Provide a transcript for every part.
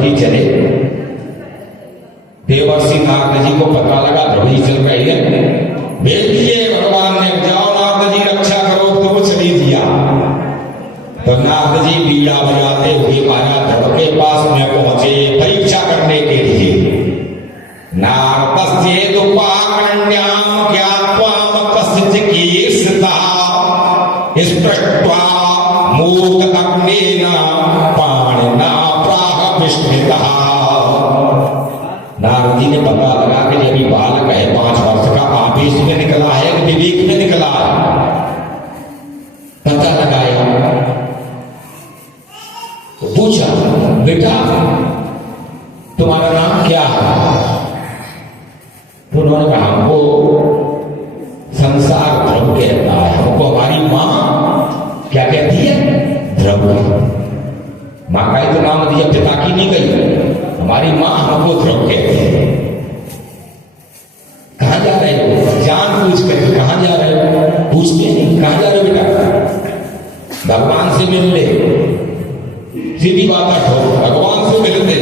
ध्रुव जी चले। देवर्षि नारद जी को पता लगा ध्रुव जी चल रही है, भेज दिए भगवान ने, जाओ नारद जी रक्षा करो, तो वो चली दिया। तो नारद जी बीड़ा बजाते हुए महाराज ध्रुव के पास में पहुंचे परीक्षा करने के लिए। नारदस्येदुपाकरण्याम ज्ञात्वा कस्यचिकीर्षितः स्पृष्ट्वा मूकअग्नेन पाणिना प्राह विस्मितः। नारद जी ने पता लगा कि अभी बालक है, 5 वर्ष का, आवेश में निकला है, विवेक में निकला है, पता लगाया। तो पूछा, बेटा तुम्हारा नाम क्या है? तो उन्होंने कहा, हमको संसार ध्रुव कहता है, हमको हमारी माँ क्या कहती है? ध्रुव। माँ का ही तो नाम दिया, पिता की नहीं गई, हमारी माँ हमको ध्रुव कहती है। कहाँ जा रहे हो? जान पूछ कर कहाँ जा रहे हो? पूछते नहीं, कहाँ जा रहे हो बेटा? भगवान से मिल ले, सीधी बात है, भगवान से मिल ले।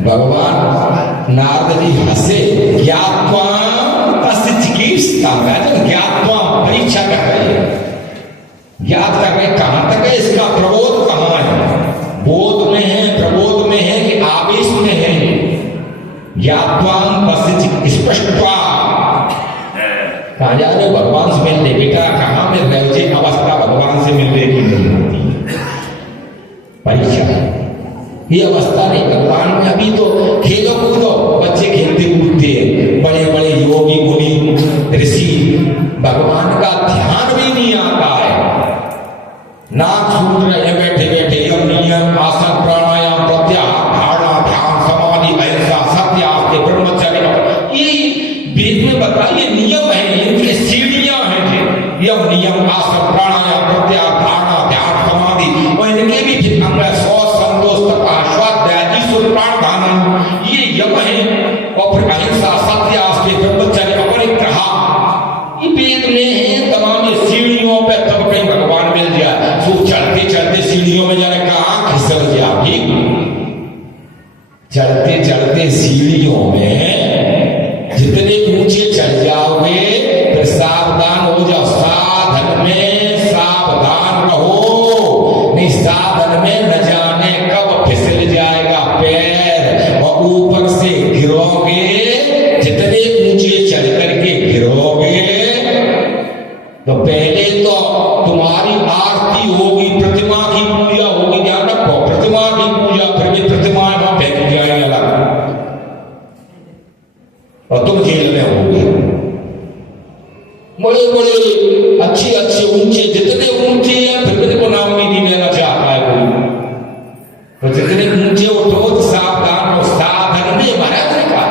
भगवान नारद जी हंसे, ज्ञात्वा कस्य चिकीर्षितः, ज्ञात्वा परीक्षा कर रहे हैं, ज्ञात कर रहे कहां तक है, इसका प्रबोध कहां है, बोध में है, प्रबोध में है कि आवेश में है। ज्ञात्वा कस्य स्पृष्ट्वा, कहां जा रहे हो? भगवान से मिलने। बेटा कहां मिल रहे हो? अवस्था भगवान से मिलने की नहीं होती, परीक्षा है ये अवस्था नहीं। भगवान में अभी तो खेलो कूदो, बच्चे खेलते कूदते हैं, बड़े बड़े योगी मुनि ऋषि, भगवान का ध्यान भी नहीं आता है, नाक सूट रहे बैठे बैठे, यम नियम आसन प्राणायाम प्रत्याहार धारणा ध्यान समाधि अहिंसा सत्य आस्ते ब्रह्मचर्य, ये वेद में बताइए नियम है, इनकी सीढ़ियां हैं, यम नियम आसन प्राणायाम प्रत्याहार धारणा ध्यान समाधि, और इनके भी फिर ये यम है, और फिर अहिंसा सत्य आस्ते ब्रह्मचर्य अपरिग्रह, ये वेद में है तमाम सीढ़ियों पे। तब कहीं भगवान मिल जाए, सो चढ़ते चढ़ते सीढ़ियों में जाने कहाँ खिसल गया, ठीक चढ़ते चढ़ते सीढ़ियों में जितने ऊंचे चढ़ जाओगे फिर सावधान हो जाओ, साधन में सावधान रहो, नहीं साधन में न जाने कब फिसल जाएगा पैर, और ऊपर से गिरोगे, जितने ऊंचे चढ़ करके गिरोगे तो पहले तो तुम्हारी आरती होगी, प्रतिमा की पूजा होगी, ध्यान रखो, प्रतिमा की पूजा, फिर भी प्रतिमा में फेंक जाएगी अलग, और तुम जेल में होगे। बड़े बड़े अच्छे अच्छे ऊंचे, जितने ऊंचे हैं फिर भी को नाम भी नहीं लेना चाहता है कोई, तो जितने ऊंचे उठो तो सावधान हो, साधन में महाराज ने कहा,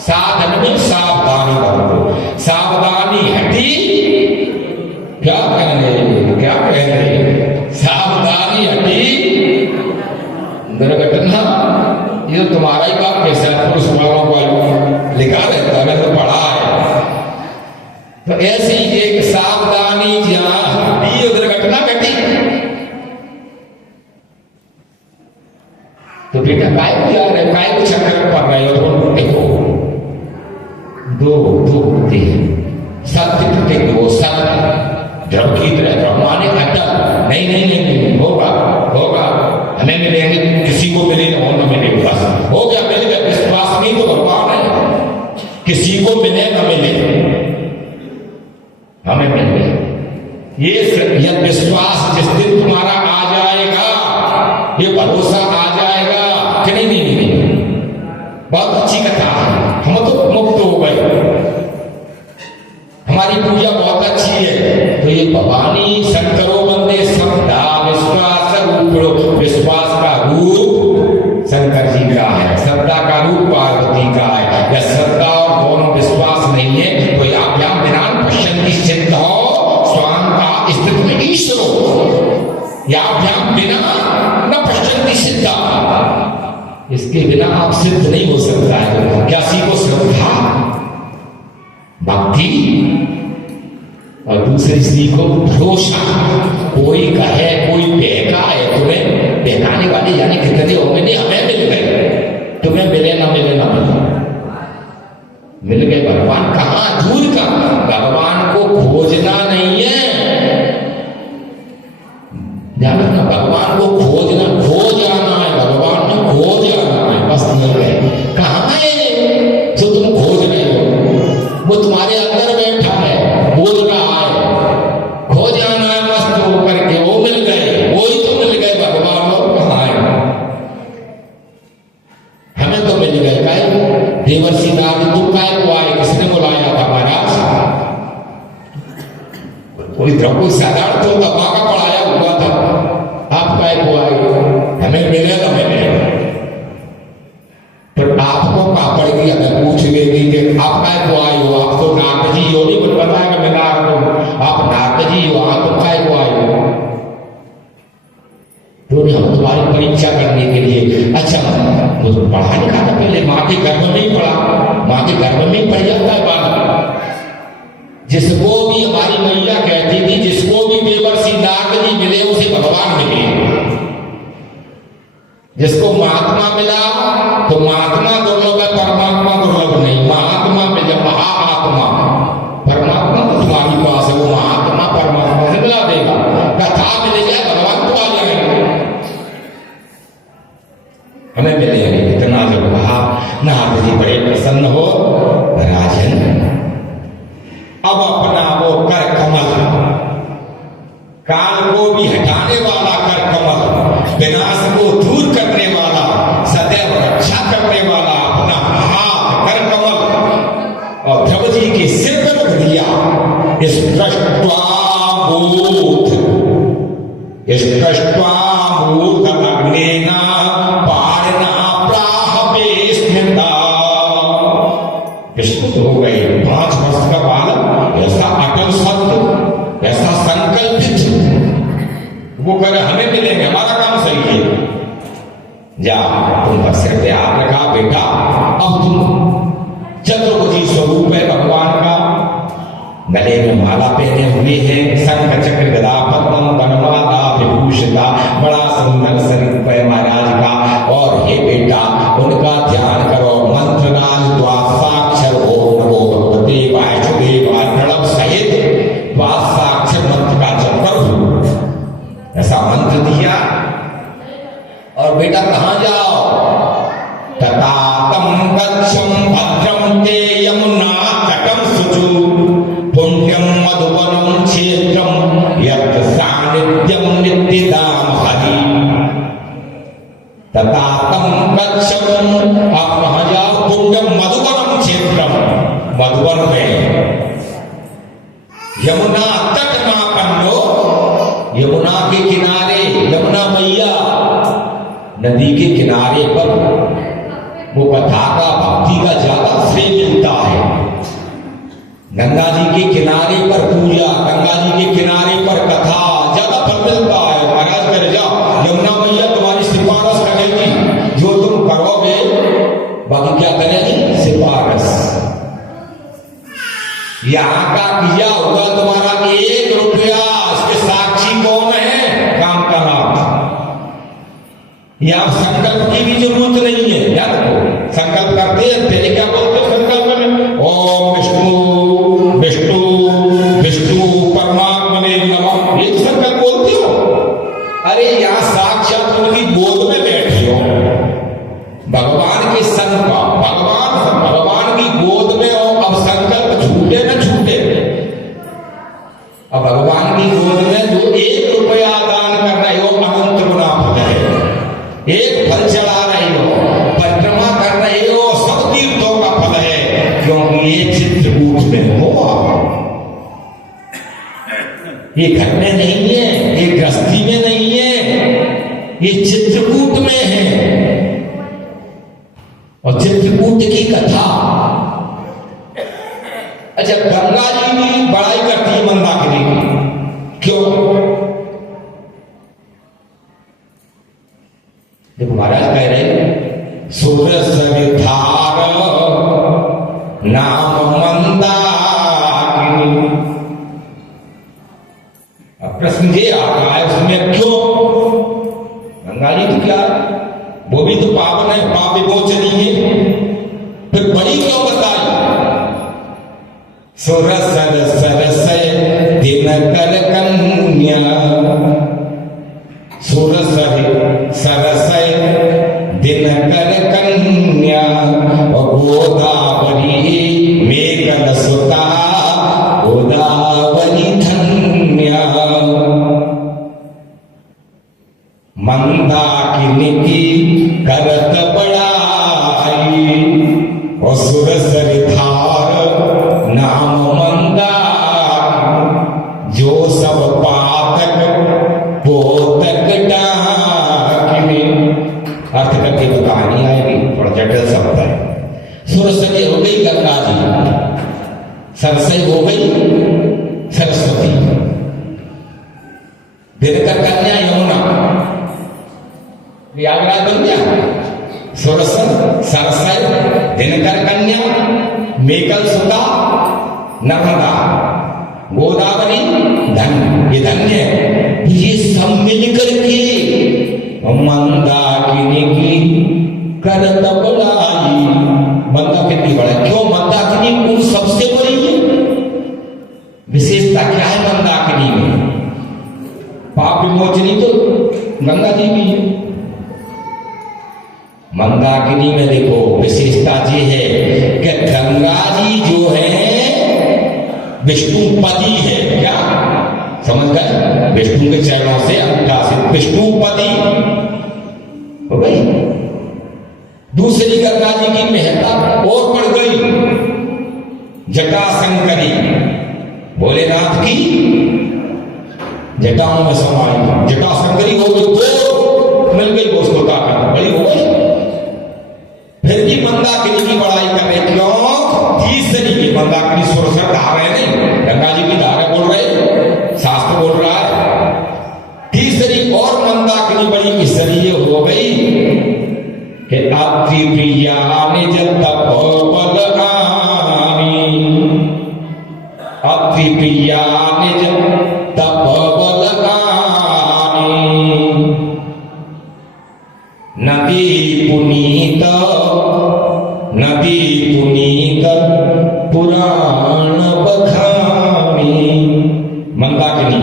साधन में सावधानी बरतो, सावधानी हटी, क्या कह रहे सावधानी हटी दुर्घटना, ये तो तुम्हारा ही काम कैसा पुरुष वालों को लिखा रहता है, मैंने तो पढ़ा है। तो ऐसी एक सावधानी जहां हटी दुर्घटना घटी। तो बेटा काय को जा रहे, काय को चक्कर पड़ रहे हो? तो देखो दो होते हैं, सत्य प्रत्येक दो सत्य, ध्रुव की तरह ब्रह्मा ने अटल नहीं नहीं नहीं नहीं होगा होगा, हमें मिलेंगे, किसी को मिले ना न मिले, बस हो गया, मिल गया, विश्वास नहीं तो भगवान है, किसी को मिले न मिले हमें मिल गया। ये विश्वास जिस दिन तुम्हारा आ जाएगा, ये भरोसा आ जाएगा कि नहीं नहीं नहीं, बहुत अच्छी कथा है, हम तो मुक्त हो गए, हमारी पूजा बहुत अच्छी है। तो ये भवानी शंकरो वंदे श्रद्धा विश्वास रूप, विश्वास का रूप शंकर जी का है, श्रद्धा का रूप पार्वती का है। या श्रद्धा और दोनों विश्वास नहीं है तो याभ्याम विनान पश्यन्ति सिद्ध हो स्वांता स्थित में ईश्वरो, याभ्याम बिना न पश्यन्ति सिद्धा, इसके बिना आप सिद्ध नहीं हो सकता है। क्या सीखो? श्रद्धा भक्ति, और दूसरी सीखो भरोसा। कोई कहे कोई बहका है तुम्हें, बहकाने वाले यानी कितने होंगे, नहीं हमें मिल गए, जाना ना, भगवान को खोजना, खो जाना है, भगवान में खो जाना है, बस मिल गए। कहाँ है जो तुम खोज रहे हो? वो तुम्हारे अंदर बैठा है, बोल रहा है, खो जाना है मस्त होकर के, वो मिल गए, वही तो मिल गए भगवान। और कहाँ है? हमें तो मिल गए। काय देवर्षि नारद तुम काय को आए? किसने बुलाया था महाराज? कोई साधारण तो दबाका पढ़ाया हुआ था, आप काय को आए? हमें मिले ना मिले, पर आपको कहा पड़ गया? मैं पूछ लेगी कि आप काय को आए हो? आप तो नारद जी हो, नहीं बताया कि मैं नारद हूं, आप नारद जी हो, आप तो काय को आए हो? तो हम तुम्हारी परीक्षा करने के लिए। अच्छा, तो पढ़ा लिखा था पहले, माँ के गर्भ में ही पढ़ा, माँ के गर्भ में ही पढ़ जाता है बालक। जिसको भी हमारी मैया कहती थी, जिसको भी देवर्षि नारद जी मिले उसे भगवान मिले। जिसको महात्मा मिला तो महात्मा दुर्लभ है, परमात्मा दुर्लभ नहीं। महात्मा मिले, महाआत्मा, परमात्मा तो तुम्हारी पास है, वो महात्मा परमात्मा से मिला देगा। कथा मिल जाए, भगवान तो आ जाएंगे, हमें मिलेंगे। इतना जब कहा, नारद जी बड़े प्रसन्न हो, राजन अब अपना वो कर कमल, काल को भी हटाने वाला कर कमल, विनाश को दूर करने वाला, सदैव रक्षा करने वाला अपना हाथ कर कमल और ध्रुव जी के सिर पर रख दिया। इस दृष्ट्वा मूर्ख अग्नेना पारना प्राह स्मृता। विस्मृत हो गए। 5 वर्ष का बालक, ऐसा अटल सत्य, ऐसा संकल्पित, वो करे हमें मिलेंगे, हमारा काम सही है। जा, तुम पर सिर पे हाथ रखा बेटा, अब तुम चतुर्भुजी स्वरूप है भगवान का, गले में माला पहने हुए हैं, शंख चक्र गदा पद्म वनमाला विभूषिता, बड़ा सुंदर शरीर है महाराज का। और हे बेटा, उनका ध्यान करो, मंत्र राज द्वादशाक्षर ओम नमो भगवते वासुदेवाय प्रणव सहित द्वादशाक्षर मंत्र का जप करो। ऐसा मंत्र दिया। और बेटा कहाँ जाओ? तथा तम गच्छं भद्रं ते यमुना तटं शुचु, पुण्यं मधुवनं क्षेत्रं यत् सान्निध्यं नित्यदाम हरि। तथा तम गच्छं, आप वहां जाओ, पुण्यम मधुवनं क्षेत्रम, मधुवन में यमुना तट मापन्नो, यमुना के किनारे, यमुना मैया नदी के किनारे पर वो कथा का, भक्ति का ज्यादा श्रेय मिलता है। गंगा जी के किनारे पर पूजा, गंगा जी के किनारे पर कथा, ज्यादा फल मिलता है। महाराज कर जाओ, यमुना मैया तुम्हारी सिफारिश करेगी, जो तुम करोगे बाकी क्या करेगी? सिफारिश। यहाँ का किया होगा तुम्हारा 1 रुपया, इसके साक्षी कौन है? काम का नाथ। यहाँ संकल्प की भी जरूरत नहीं है। याद रखो, संकल्प करते हैं पहले क्या बोलते हैं संकल्प में? ओम विष्णु विष्णु विष्णु परमात्मने नमः, ये संकल्प बोलते हो। अरे यहाँ साक्षात उनकी गोद में बैठे हो, भगवान के संग का, भगवान की गोद में हो। अब संकल्प छूटे न छूटे, अब भगवान की गोद में जो 1 रुपया दान कर रहे हो, अनंत गुना फल है। 1 फल चढ़ा रहे हो, परिक्रमा कर रहे हो, सब तीर्थों का फल है, क्योंकि ये चित्रकूट में हो। ये घर में नहीं है, ये गृहस्थी में नहीं है, ये चित्रकूट में है। और चित्रकूट की कथा, अच्छा गंगा जी भी बड़ाई करती है मंदाकिनी की, क्यों? देखो महाराज कह रहे सुरसरिधार नाम मंदाकिनी। अब प्रश्न ये आता है उसमें क्यों? गंगा जी तो क्या, वो भी तो पावन है, पाप विमोचनी है, फिर बड़ी क्यों बताई? सुरसर सरसय दिनकर कन्या, मंदाकिनी की करत बड़ाई, असुर सरिधार नाम मंदाकिनी, जो सब पातक पोतक डाकिनी। अर्थ करके बतानी आएगी, थोड़ा जटिल शब्द है। सुरसरी हो गई गंगा जी, सरसई हो गई सरस्वती, दिनकर कन्या यमुना, प्रयागराज बन गया। सुरसर सरसई दिनकर कन्या, मेकल सुता नर्मदा, गोदावरी धन, ये धन्य, ये सब मिलकर के मंदाकिनी की करत बड़ाई। मंदाकिनी बड़ा क्यों? मंदाकिनी कुल सबसे बड़ी है। विशेषता क्या है मंदाकिनी में? पाप विमोचनी तो गंगा जी भी है। मंदाकिनी में देखो विशेषता ये है कि गंगा जी जो है विष्णुपदी है। क्या समझ गए? विष्णु के चरणों से अनुशासित विष्णुपदी हो गई। दूसरी गंगा जी की महत्ता और बढ़ गई, जटाशंकरी, भोलेनाथ की जटाओं में समाई, जटाशंकरी हो गई, दो मिल गई वो उसको ताकत बड़ी हो गई। फिर भी मंदाकिनी की बड़ाई कर रहे, क्यों? तीसरी की मंदाकिनी सुरसर धार है, नहीं गंगा जी की धार है बोल रहे, शास्त्र बोल रहा है। तीसरी और मंदाकिनी बड़ी इसलिए हो गई कि अति प्रिया निज तप बलगानी, अति प्रिया निज तप बलगानी, नदी पुनीत पुराण बखानी। मंदाकिनी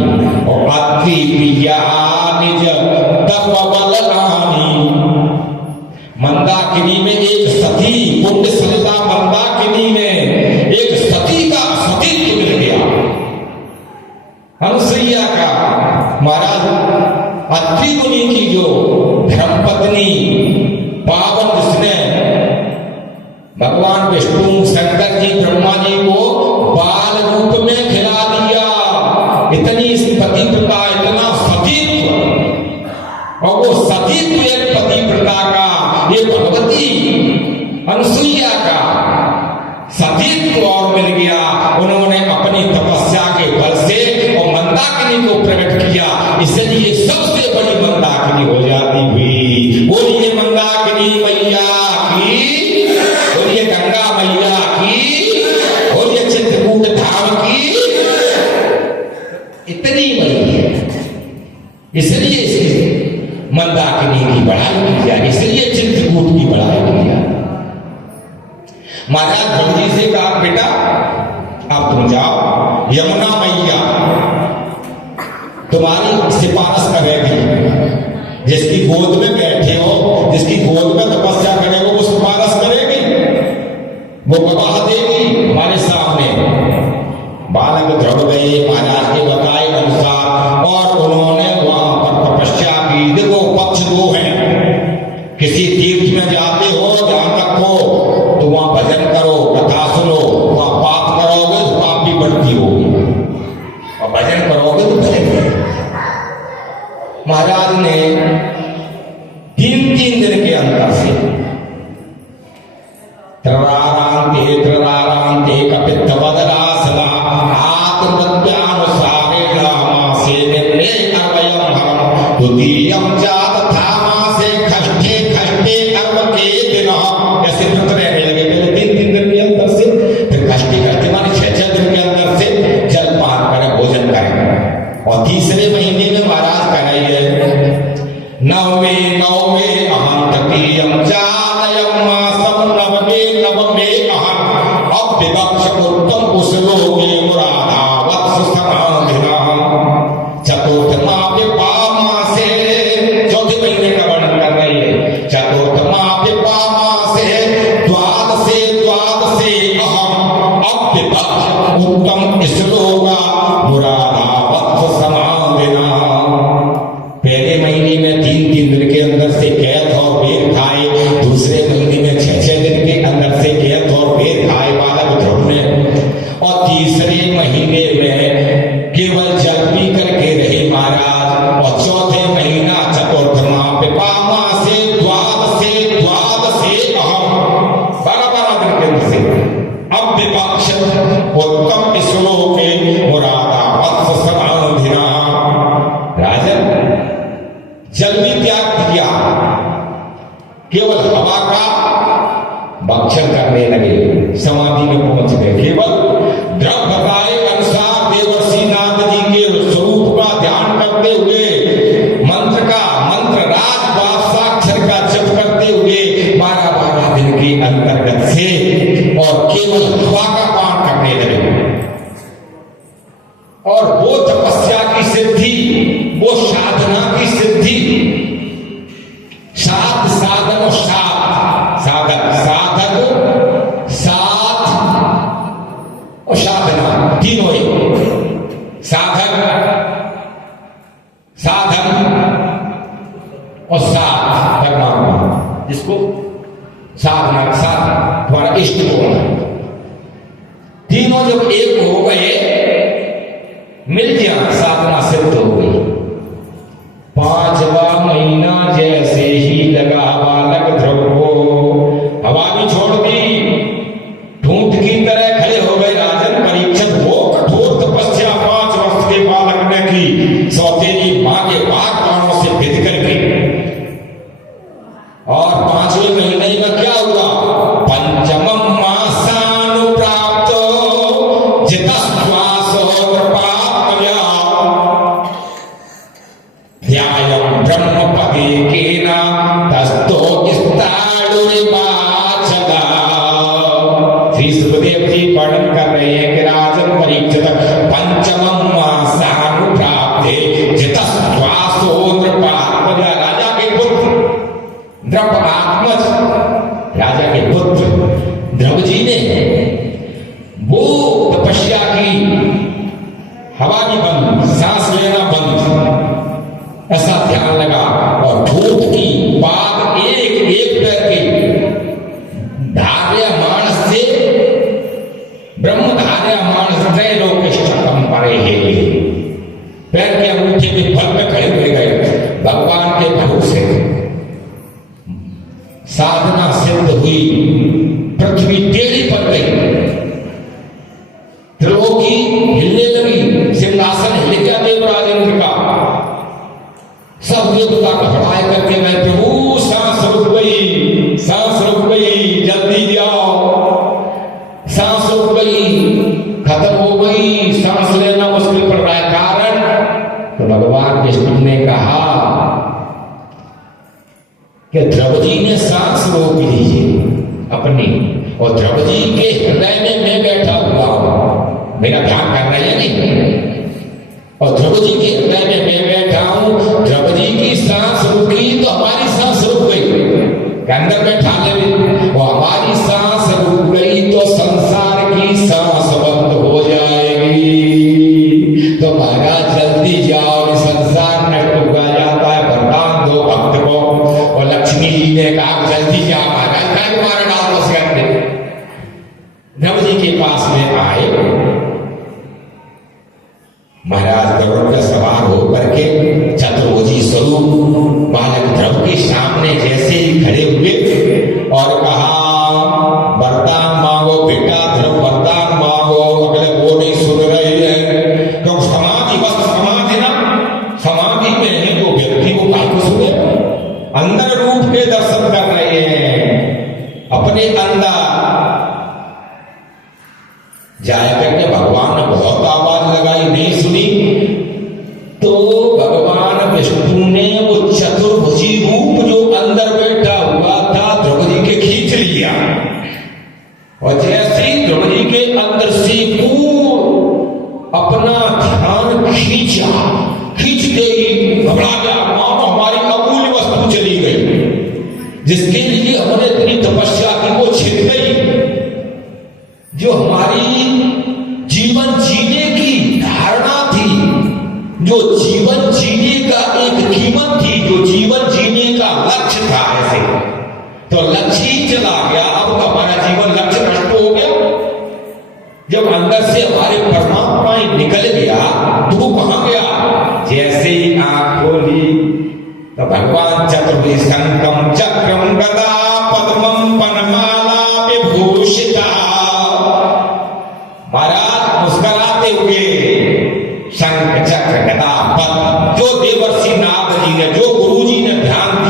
और अति प्रिया निज तप बलगानी। मंदाकिनी में एक सती, पुण्य सलिता मंदाकिनी में एक सती का सतीत्व मिल गया, अनुसैया का। महाराज अत्रि मुनि की जो धर्मपत्नी पावन, जिसने भगवान विष्णु, शंकर जी, ब्रह्मा जी को बाल रूप में खिला दिया, इतनी पतिव्रता, इतना सतीत्व, और वो सतीत्व एक पतिव्रता का, ये भगवती अनुसुईया का सतीत्व और मिल गया। उन्होंने अपनी तपस्या के बल से और मंदाकिनी को प्रकट किया, इसलिए सबसे बड़ी मंदाकिनी हो जाती हुई। बोलिए मंदाकिनी मैया की, बोलिए गंगा मैया की, बोलिए चित्रकूट धाम की। इतनी बड़ी है, इसलिए इसकी मंदाकिनी की बड़ाई किया, इसलिए चित्रकूट की बड़ाई किया। महाराज भगजी से कहा, बेटा अब तुम जाओ, यमुना मैया तुम्हारी सिफारिश करेगी। जिसकी गोद में बैठे हो, जिसकी गोद में तपस्या करेगा, वो सिफारिश करेगी, वो गवाह देगी हमारे सामने। बालक दृढ़ गए महाराज के बताए अनुसार, और उन्होंने वहां पर तपस्या की। देखो पक्ष दो हैं, किसी तीर्थ में जाते हो, ध्यान रखो, तो वहां भजन करो, कथा सुनो, वहां पाप करोगे तो पाप भी बढ़ती होगी, और भजन करोगे तो भजन। महाराज ने 3 दिन के अंदर से त्ररारांते कपित्त वदरासना आत्मत्यानुसारेण मासे निर्णय कर्मयं हरम द्वितीयं जात था मासे खष्टे कर्म के दिन। ऐसे व्रत रहने लगे पहले 3 दिन के अंदर से, फिर खष्टे माने 6 दिन के अंदर से जलपान करें, भोजन करें। और तीसरे महीने में महाराज कह रही है, नवमे अहं तृतीयं जानयं मासं नवमे अहं अभ्यवक्ष उत्तम कुशलोके मुरादा वत्स समाधिना। चतुर्थमा विपामासे, चौथे महीने का वर्णन कर रही है। चतुर्थमा विपामासे द्वादशे अहं अभ्यवक्ष उत्तम कुशलोका मुरादा वत्स समाधिना। पहले महीने में 3 जल भी त्याग दिया, केवल हवा का भक्षण करने लगे, समाधि में पहुंच गए। केवल द्रव बताए अनुसार देवर्षि नारद जी के स्वरूप का ध्यान करते हुए मंत्र राज बादशाक्षर का जप करते हुए 12 दिन के अंतर्गत से और केवल हवा का पान करने लगे। और वो तपस्या की सिद्धि, वो साधना की सिद्धि, सात साधन और साधक और साधना तीनों ही, साधन और साध परमात्मा, जिसको साधना साथ तुम्हारा इष्ट कौन है, तीनों जब एक हो गए, मिल गया, साधना सिद्ध हो गई। 5वां महीना जैसे ही लगा बालक ध्रुव को, हवा भी छोड़ दी, ढूंढ की तरह खड़े हो गए राजन परीक्षित। वो कठोर तपस्या 5 वर्ष के बालक ने की, सौतेली मां के बाग बाणों से भिद करके। और 5वें महीने में क्या हुआ? पंचमम मासानुप्राप्तो जितश्वासो नृपात्मजा ध्यायं ब्रह्मपदे केना तस्तो विस्तारुर्वाचदा। श्री सुखदेव जी वर्णन कर रहे हैं कि राजन परीक्षित पंचमम मासानुप्राप्ते जितश्वासो नृपात्मजा, राजा के पुत्र द्रव आत्मज, राजा के पुत्र ध्रुव जी ने वो तपस्या की, हवा की बंद, सांस लेना बंद, ऐसा ध्यान लगा और धूप की बात एक पैर के धार्यमाण से ब्रह्म धार्यमाण से लोकेशम परे है, पैर के अंगूठे में बल में खड़े हुए गए भगवान के भरोसे। साधना सिद्ध हुई, पृथ्वी टेढ़ी पड़ गई, त्रिलोकी हिलने लगी, सिंहासन हिल गया देवराजेंद्र का। सब देवता घबराए करके गए, प्रभु सांस रुक गई, सांस रुक गई, जल्दी जाओ, सांस रुक गई, खत्म हो गई, सांस लेना मुश्किल पड़ रहा है। कारण तो भगवान विष्णु ने कहा कि ध्रुव जी ने सांस रोक लीजिए अपनी, और ध्रुव जी के हृदय में मैं बैठा हुआ हूं, मेरा ध्यान कर रहे हैं नहीं, और ध्रुव जी के हृदय में मैं बैठा हूं। ध्रुव जी की सांस रुकी तो हमारी सांस रुक गई, अंदर बैठा ले, और हमारी सांस रुक गई तो संसार की सांस बंद हो जाएगी। तो महाराज जल्दी जाओ, संसार नष्ट हुआ जाता है, वरदान दो भक्त को। और लक्ष्मी जी ने कहा जल्दी जाओ महाराज, मैं तुम्हारा डाल बस करते। ध्रुव जी के पास में आए, महाराज गरुड़ पर सवार होकर के चतुर्भुजी स्वरूप बालक ध्रुव के सामने जैसे ही खड़े हुए और कहा वरदान मांगो बेटा ध्रुव, वरदान मांगो। अगले वो नहीं सुन रहे हैं, क्योंकि समाधि बस समाधि ना, समाधि में है जो व्यक्ति को काय को सुने, अंदर रूप के दर्शन कर रहे हैं अपने अंदर। जाए करके भगवान ने बहुत आवाज लगाई, नहीं सुनी, तो भगवान विष्णु ने वो चतुर्भुजी रूप जो अंदर बैठा हुआ था ध्रुव जी के खींच लिया, और जैसे ही ध्रुव जी के अंदर से अपना ध्यान खींच गई, घबरा गया, मानो हमारी अमूल्य वस्तु चली गई, जिसके लिए हमने इतनी तपस्या की वो छिप गई, जो हमारी जीवन जीने की धारणा थी, जो जीवन जीने का एक कीमत थी, जो जीवन जीने का लक्ष्य था। ऐसे तो लक्ष्य ही चला गया, अब तो हमारा जीवन लक्ष्य नष्ट हो गया। जब अंदर से हमारे परमात्मा ही निकल गया तो वो कहां गया? जैसे ही आंख खोली तो भगवान चतुर्भुज शंखम चक्रम गदा पद्मम पनमाला विभूषिता, महाराज मुस्कुराते हुए शंख चक्र गदा पद्म, जो देवर्षि नारद जी ने, जो गुरु जी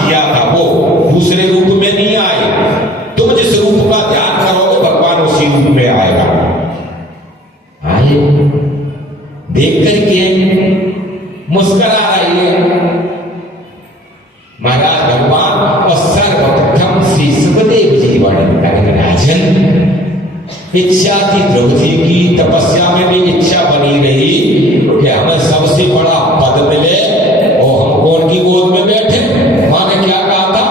दिया था वो दूसरे रूप में नहीं आए। तुम जिस रूप का ध्यान करोगे भगवान उसी रूप में आएगा। आए देख करके मुस्कुरा रही है महाराज भगवान। और सर्वप्रथम श्री सुखदेव जी वर्णन करेंगे, राजन इच्छा थी द्रौपदी की, तपस्या में भी इच्छा बनी रही कि हमें सबसे बड़ा पद मिले और हम कौन की गोद में बैठे। माँ ने क्या कहा था?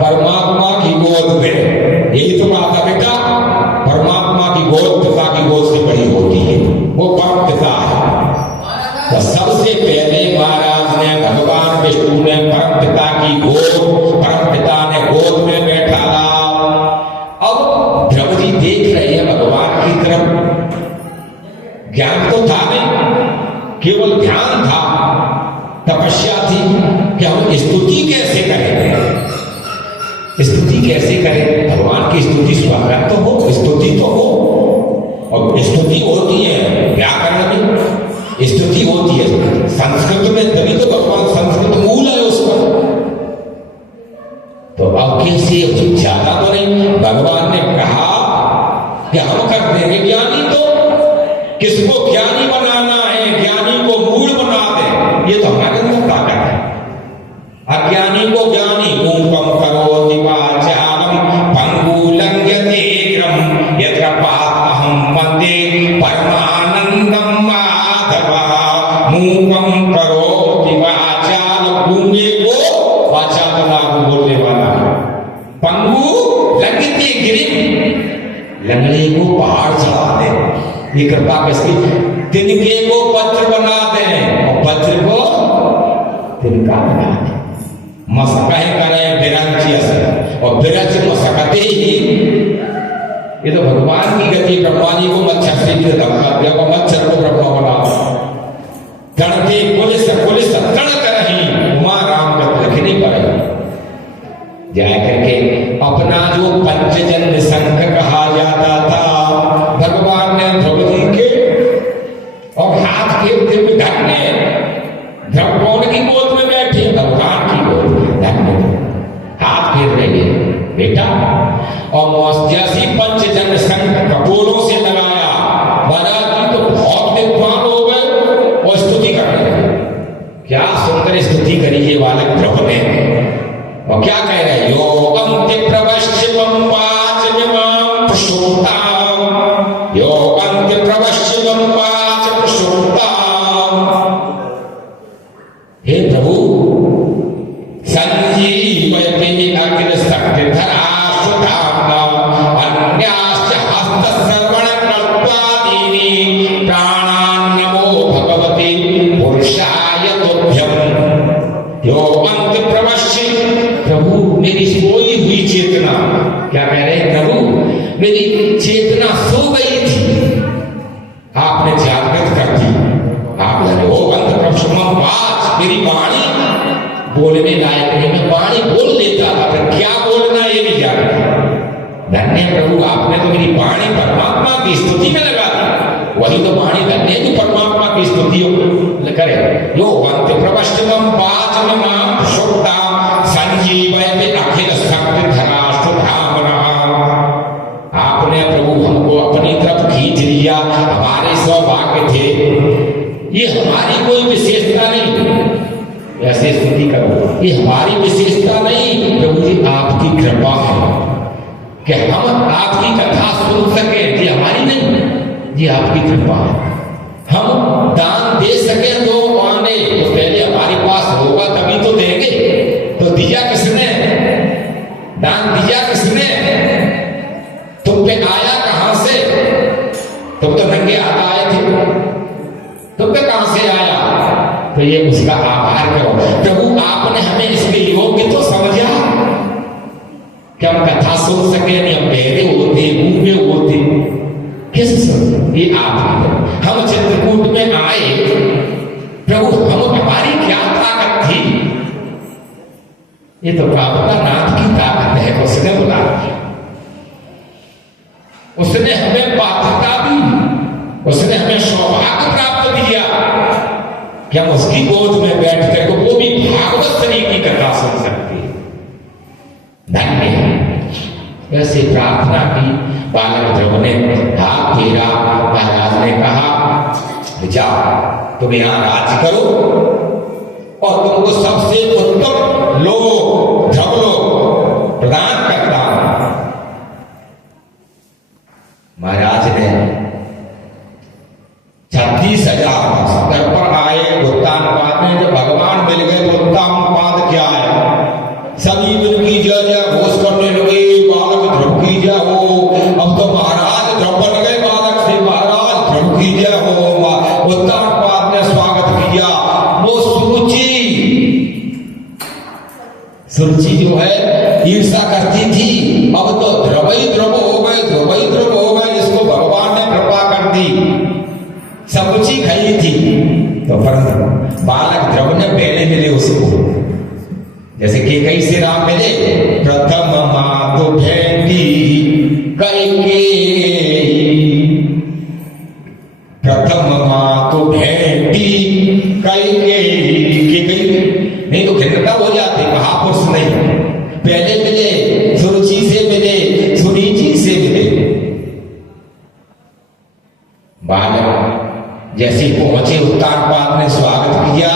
परमात्मा की गोद में। यही तो कहा था बेटा, परमात्मा की गोद पिता की गोद से बड़ी होती है, वो परम पिता है। तो सबसे पहले महाराज ने भगवान विष्णु ने परम पिता की गोद, परम पिता ने गोद में बैठा रहा। अब द्रौपदी देख रही है भगवान की तरफ। ज्ञान तो था नहीं, केवल ध्यान था, तपस्या थी कि हम स्तुति कैसे करें, स्तुति कैसे करें। भगवान की स्तुति स्वागत तो हो, स्तुति तो हो। और स्तुति होती है व्याकरण में, स्तुति होती है संस्कृत में, तभी तो भगवान संस्कृत मूल है उसका। तो अब कैसे ज्यादा तो नहीं, भगवान ने कहा कि हम कर देंगे ज्ञानी, तो किसको ज्ञानी बनाना है, ज्ञानी को मूल बना दे, ये तो हमारे अंदर ताकत है। अज्ञानी को ज्ञानी ऊपम करोति वाचालम पंगुलंघ्यते गिरं यत्र पापहं वन्दे परमानंदम माधवा। मूकम करोति वाचालम, गूंगे को वाचाल बोलने वाला, पंगु लंघ्यते गिरिं, लंगड़े को पहाड़ चढ़ा दे, ये कृपा किसकी। तिनके को पत्र बना दे और पत्र को तिनका बना दे। मसकह करे बिरंच, और बिरंच मसकते ही, ये तो भगवान की गति। ब्रह्मा जी को मच्छर से धमका दिया, मच्छर को ब्रह्मा बना तड़के पुलिस पुलिस तड़क रही, उमा राम का लिख नहीं पाए। जाए करके अपना जो पंचजन्य शंख कहा जाता था भगवान ने द्रौपदी के और हाथ फेरते हुए धन्य, कौन की गोद में बैठे? भगवान की गोद में धन्य, हाथ फेर रही है बेटा। और जैसी पंचजन्य शंख कपोलों से लगाया, महाराज जी तो बहुत विद्वान हो गए और स्तुति कर रहे। क्या सुंदर स्तुति करी ये बालक प्रभु ने। और क्या कह रहे? योगम ते प्रवश्यम वाचमिमां प्रसूताम, योगम ते प्रवश्यम वाच प्रसूताम। हे प्रभु, संजीवयते अग्र शक्तिधरा सुधाम्ना, अन्याश्च हस्तश्रवण कृत्वादीनि प्राणान् नमो भगवते पुरुषाय तुभ्यम्। योगम ते प्रवश्य, प्रभु मेरी सोई हुई चेतना, क्या कह रहे हैं प्रभु, मेरी चेतना सो गई थी, आपने जागृत कर दी। आपने वो अंत प्रभुष्मम वाच, मेरी वाणी बोलने लायक नहीं, मैं वाणी बोल लेता था, पर क्या बोलना ये नहीं जानता। धन्य प्रभु, आपने तो मेरी वाणी परमात्मा की स्तुति में लगा दी। वही तो वाणी धन्य है जो परमात्मा की स्तुति करे। यो अंत प्रवश्यम वाचमिमां प्रसूताम संजीवयते अखिल शक्तिधरा सुधाम्ना। आपने प्रभु हमको अपनी तरफ खींच लिया, हमारे सौभाग्य थे, ये हमारी कोई विशेषता नहीं। ऐसे स्तुति करो, ये हमारी विशेषता नहीं प्रभु जी, आपकी कृपा है कि हम आपकी कथा सुन सके। ये हमारी नहीं, ये आपकी कृपा है। हम दान दे सके तो आने, तो पहले हमारे पास होगा तभी तो देंगे। तो दिया किसने? दान दिया किसने? तुम पे आया कहां से? तुम तो नंगे हाथ आए थे, तुम पे कहां से आया? तो ये उसका आभार करो। प्रभु आपने हमें इसके योग्य तो समझा कि हम कथा सुन सके, नहीं हम बहरे होते, गूंगे होते, किस ये आप। हम चित्रकूट में आए प्रभु, हम हमारी क्या ताकत थी? ये तो बाबा नाथ की ताकत है, उसने बुला दिया, उसने हमें पात्रता दी, उसने हमें सौभाग्य प्राप्त दिया कि हम उसकी गोद में बैठ कर वो भी भागवत शरीर की कथा सुन सकते हैं। धन्य है। ऐसे प्रार्थना की। बालक ध्रुव ने हाथ फेरा। महाराज ने कहा जाओ तुम यहां राज्य करो और तुमको सबसे उत्तम लोग ध्रुव लोग प्रदान करता हूं। महाराज ने 36,000 स्तर पर आए। उत्तानपाद में जब भगवान मिल गए तो उत्तानपाद क्या है, सभी उनकी जय जय घोष करने लगे, बालक ध्रुव की जय हो। अब तो महाराज ध्रुव बन गए, बालक से महाराज ध्रुव की जय हो। उत्तानपाद ने स्वागत किया। वो सुरुचि जो है ईर्षा करती थी, अब तो ध्रुव ही ध्रुव हो गए, ध्रुव ही ध्रुव हो गए, जिसको भगवान ने कृपा कर दी। समुची खाई थी तो पर बालक ध्रुव ने पहले मिले उसको, जैसे कि कई से राम मिले। प्रथम मातु भेंटी कैकेयी, प्रथम मातु भेंटी कैकेयी। नहीं तो खिन्नता हो जाती, महापुरुष नहीं। पहले मिले, सुरुचि से मिले, सुनीति से मिले। बालक जैसे पहुंचे उत्तानपाद ने स्वागत किया।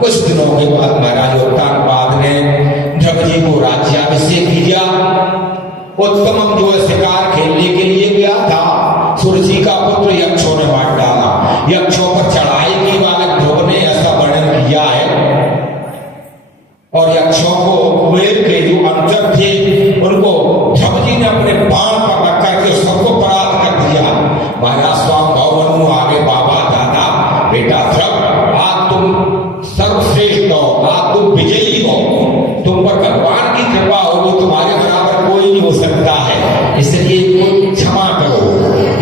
कुछ दिनों के बाद महाराज उत्तानपाद ने ध्रुव जी को राज्याभिषेक किया। उत्तमम जो शिकार खेलने के लिए गया था, सुरजी का पुत्र यक्षों ने मार डाला। यक्षों पर चढ़ाई की बालक ध्रुव ने ऐसा वर्णन किया है। और यक्षों को कुबेर के जो अंतर थे उनको ध्रुव जी ने अपने बाण पर रख करके सबको परास्त कर दिया। महाराज स्वाम भवन आगे बाबा दादा बेटा ध्रुव, आज तुम सर्वश्रेष्ठ हो, आज तुम विजयी हो, तुम पर भगवान की कृपा होगी, तुम्हारे बराबर कोई नहीं हो सकता है, इसलिए इनको क्षमा करो।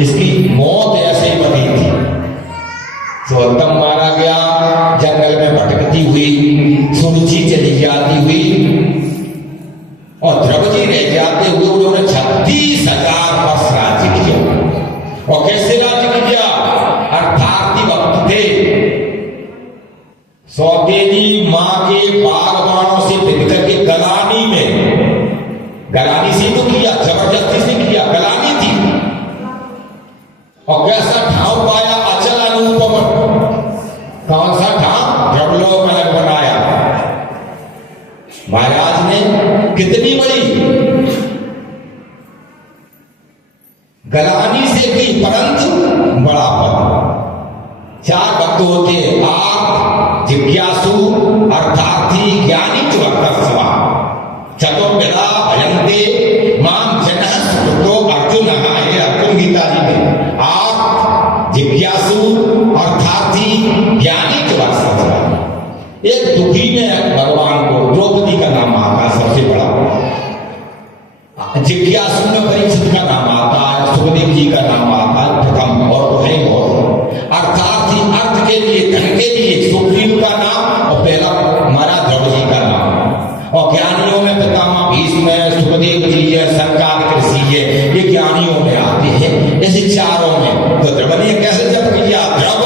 इसकी मौत ऐसे ही बनी थी। सोतम मारा गया, जंगल में भटकती हुई सुरुचि चली जाती हुई और ध्रुव जी रह जाते हुए उन्होंने 36,000 वर्ष राज्य किया। और कैसे राज्य किया? अर्थार्थी भक्त थे, सौतेली मां के बागबानों से बिक करके गलानी में, गलानी से तो किया, जबरदस्ती से किया, गलानी थी। और कैसा ठाव पाया? अचल अनुपम। कौन सा ठाव? ध्रुवलोक में बनाया। महाराज ने कितनी बड़ी गलानी से की, परंतु बड़ा पद। 4 भक्त होते हैं, आर्त, जिज्ञासु, अर्थार्थी, ज्ञानी, चतुर्दर्शवा। चतुर्विधा भजन्ते माम जनः सुकृतो अर्जुन। ये अर्जुन गीता जी में आर्त, जिज्ञासु, अर्थार्थी, ज्ञानी, चतुर्दर्शवा। एक दुखी ने भगवान को द्रौपदी का नाम आता है सबसे बड़ा, जिज्ञासु में परीक्षित का नाम आता है, सुखदेव जी का नाम आता है प्रथम, और तो है बहुत। अर्थार्थी, अर्थ के लिए, धन के लिए सुग्रीव का नाम और पहला हमारा ध्रुव जी का नाम। और ज्ञानियों में पितामह भीष्म है, सुखदेव जी है, सनकादिक ऋषि है, ये ज्ञानियों में आते हैं। ऐसे चारों में तो ध्रुव ने कैसे जब किया? ध्रुव